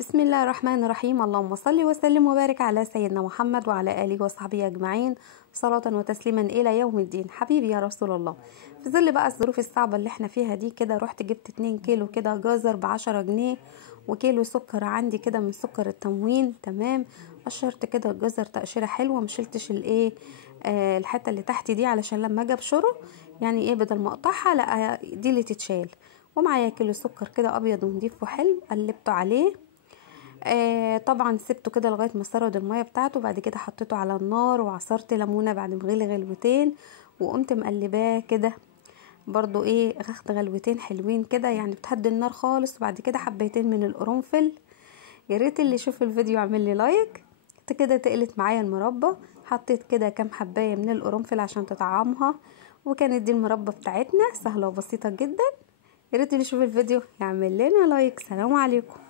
بسم الله الرحمن الرحيم. اللهم صل وسلم وبارك على سيدنا محمد وعلى آله وصحبه أجمعين، صلاة وتسليما إلى يوم الدين. حبيبي يا رسول الله، في ظل بقى الظروف الصعبة اللي احنا فيها دي كده، رحت جبت 2 كيلو كده جزر ب10 جنيه، وكيلو سكر عندي كده من سكر التموين. تمام، قشرت كده الجزر تقشيرة حلوة، مشلتش الايه الحتة اللي تحت دي علشان لما اجي ابشره يعني ايه بدل ما اقطعها لا دي اللي تتشال. ومعايا كيلو سكر كده ابيض ونضيف وحلو، قلبته عليه. طبعا سبته كده لغايه ما سرد الميه بتاعته، بعد كده حطيته على النار وعصرت ليمونه بعد ما غلي غلوتين، وقمت مقلباه كده برضو اخدت غلوتين حلوين كده يعني بتهدي النار خالص، وبعد كده حبيتين من القرنفل. يا ريت اللي يشوف الفيديو يعمل لي لايك. كده تقلت معايا المربى، حطيت كده كام حبايه من القرنفل عشان تطعمها، وكانت دي المربى بتاعتنا سهله وبسيطه جدا. يا ريت اللي يشوف الفيديو يعمل لنا لايك. سلام عليكم.